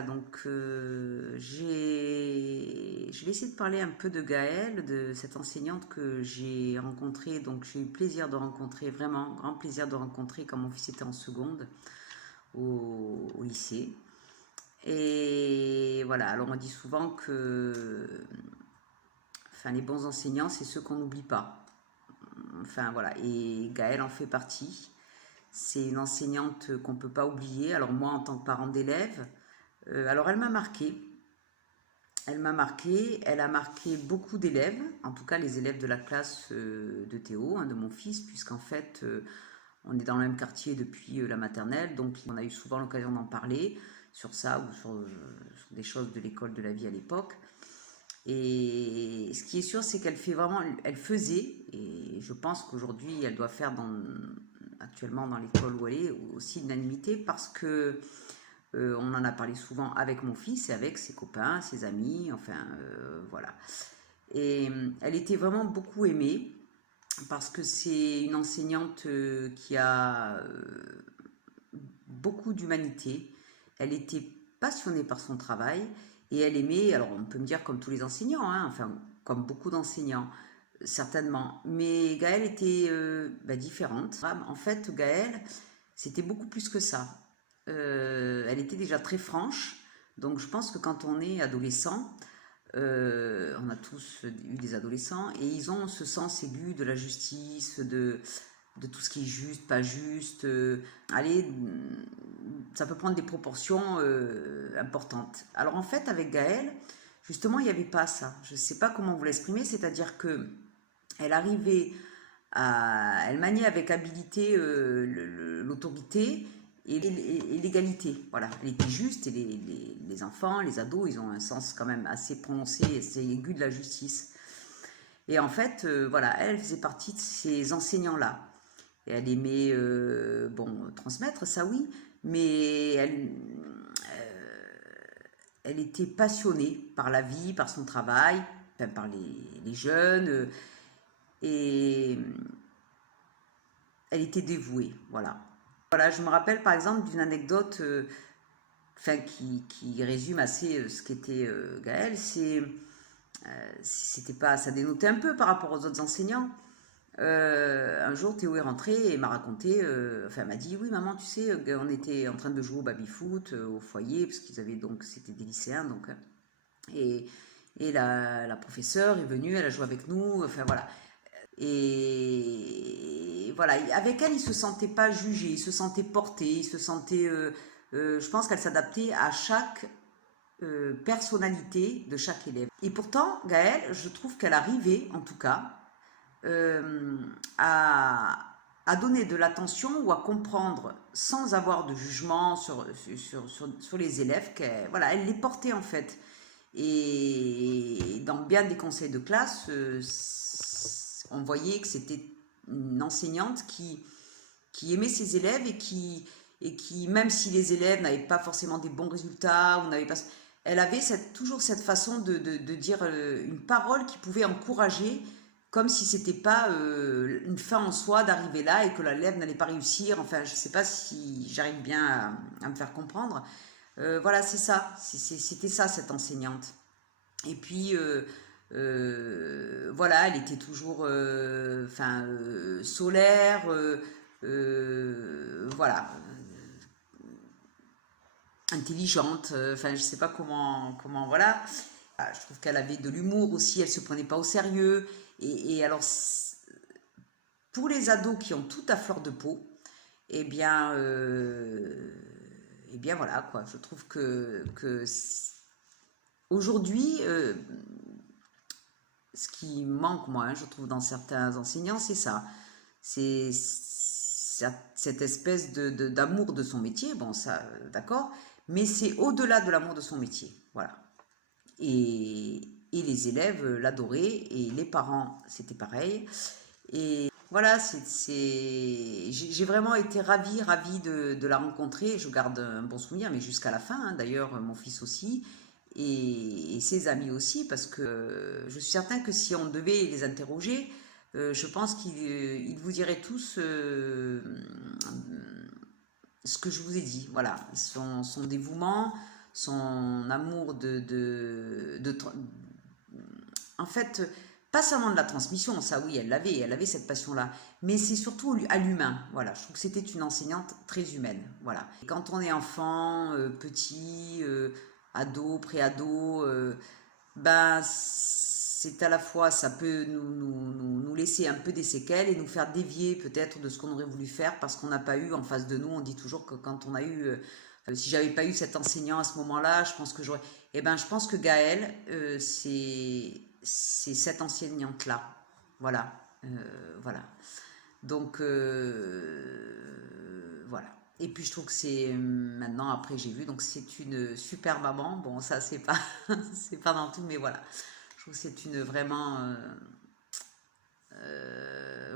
voilà, donc je vais essayer de parler un peu de Gaëlle, de cette enseignante que j'ai rencontrée. Donc j'ai eu plaisir de rencontrer, vraiment grand plaisir de rencontrer quand mon fils était en seconde au lycée. Et voilà, alors on dit souvent que enfin, les bons enseignants, c'est ceux qu'on n'oublie pas. Enfin voilà, et Gaëlle en fait partie. C'est une enseignante qu'on ne peut pas oublier. Alors moi, en tant que parent d'élève, alors elle m'a marqué. Elle a marqué beaucoup d'élèves, en tout cas les élèves de la classe de Théo, hein, de mon fils, puisqu'en fait, on est dans le même quartier depuis la maternelle, donc on a eu souvent l'occasion d'en parler sur ça ou sur des choses de l'école de la vie à l'époque. Et ce qui est sûr, c'est qu'elle fait vraiment, elle faisait, et je pense qu'aujourd'hui, elle doit faire actuellement dans l'école où elle est aussi l'unanimité, parce que on en a parlé souvent avec mon fils et avec ses copains, ses amis, enfin voilà. Et elle était vraiment beaucoup aimée parce que c'est une enseignante qui a beaucoup d'humanité. Elle était passionnée par son travail et elle aimait, alors on peut me dire comme tous les enseignants, hein, enfin comme beaucoup d'enseignants, certainement. Mais Gaëlle était différente. En fait, Gaëlle, c'était beaucoup plus que ça. Elle était déjà très franche. Donc je pense que quand on est adolescent, on a tous eu des adolescents et ils ont ce sens aigu de la justice, de tout ce qui est juste, pas juste. Allez, ça peut prendre des proportions importantes. Alors en fait, avec Gaëlle, justement, il n'y avait pas ça. Je ne sais pas comment vous l'exprimer, c'est-à-dire que elle arrivait elle maniait avec habileté l'autorité et l'égalité. Voilà, elle était juste et les enfants, les ados, ils ont un sens quand même assez prononcé, assez aigu de la justice. Et en fait, voilà, elle faisait partie de ces enseignants-là. Et elle aimait, bon, transmettre, ça oui, mais elle était passionnée par la vie, par son travail, enfin, par les jeunes, et elle était dévouée, voilà. Voilà, je me rappelle par exemple d'une anecdote enfin, qui résume assez ce qu'était Gaëlle. C'était pas, ça dénotait un peu par rapport aux autres enseignants. Un jour, Théo est rentré et m'a raconté, enfin, m'a dit, oui, maman, tu sais, on était en train de jouer au baby-foot au foyer, parce qu'ils avaient donc, c'était des lycéens, donc, et, et la professeure est venue, elle a joué avec nous, enfin voilà. Et voilà, avec elle, il se sentait pas jugé, il se sentait porté, il se sentait, je pense qu'elle s'adaptait à chaque personnalité de chaque élève. Et pourtant, Gaëlle, je trouve qu'elle arrivait, en tout cas, euh, à, à donner de l'attention ou à comprendre sans avoir de jugement sur les élèves. Voilà, elle les portait en fait. Et dans bien des conseils de classe, on voyait que c'était une enseignante qui aimait ses élèves et qui, même si les élèves n'avaient pas forcément des bons résultats, ou n'avaient pas, elle avait toujours cette façon de dire une parole qui pouvait encourager, comme si c'était pas une fin en soi d'arriver là et que l'élève n'allait pas réussir. Enfin, je sais pas si j'arrive bien à me faire comprendre. Voilà, c'est ça. C'était ça, cette enseignante. Et puis, voilà, elle était toujours enfin, solaire, voilà, intelligente, enfin, je sais pas voilà. Ah, je trouve qu'elle avait de l'humour aussi, elle se prenait pas au sérieux. Et alors, pour les ados qui ont tout à fleur de peau, eh bien, voilà, quoi. Je trouve que aujourd'hui, ce qui manque, moi, hein, je trouve, dans certains enseignants, c'est ça. C'est cette espèce d'amour de son métier, bon, ça, d'accord, mais c'est au-delà de l'amour de son métier, voilà. Et les élèves l'adoraient, et les parents, c'était pareil. Et voilà, j'ai vraiment été ravie de la rencontrer. Je garde un bon souvenir, mais jusqu'à la fin, hein, d'ailleurs, mon fils aussi, et ses amis aussi, parce que je suis certain que si on devait les interroger, je pense qu'ils vous diraient tous ce que je vous ai dit. Voilà, son dévouement, son amour en fait, pas seulement de la transmission, ça oui, elle avait cette passion-là, mais c'est surtout à l'humain, voilà, je trouve que c'était une enseignante très humaine, voilà. Et quand on est enfant, petit, ado, préado, ben c'est à la fois, ça peut nous laisser un peu des séquelles et nous faire dévier peut-être de ce qu'on aurait voulu faire parce qu'on n'a pas eu en face de nous, on dit toujours que quand on a eu, si j'avais pas eu cet enseignant à ce moment-là, je pense que j'aurais, eh ben je pense que Gaëlle, c'est cette enseignante-là, voilà, voilà. Donc, voilà. Et puis je trouve que c'est maintenant après j'ai vu donc c'est une super maman. Bon ça c'est pas c'est pas dans tout mais voilà. Je trouve que c'est une vraiment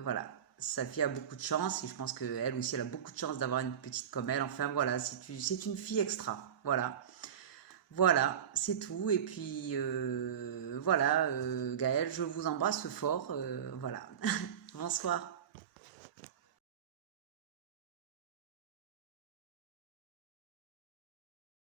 voilà. Sa fille a beaucoup de chance et je pense qu'elle aussi elle a beaucoup de chance d'avoir une petite comme elle. Enfin voilà, c'est une fille extra. Voilà. Voilà, c'est tout. Et puis voilà, Gaëlle, je vous embrasse fort. Voilà. Bonsoir.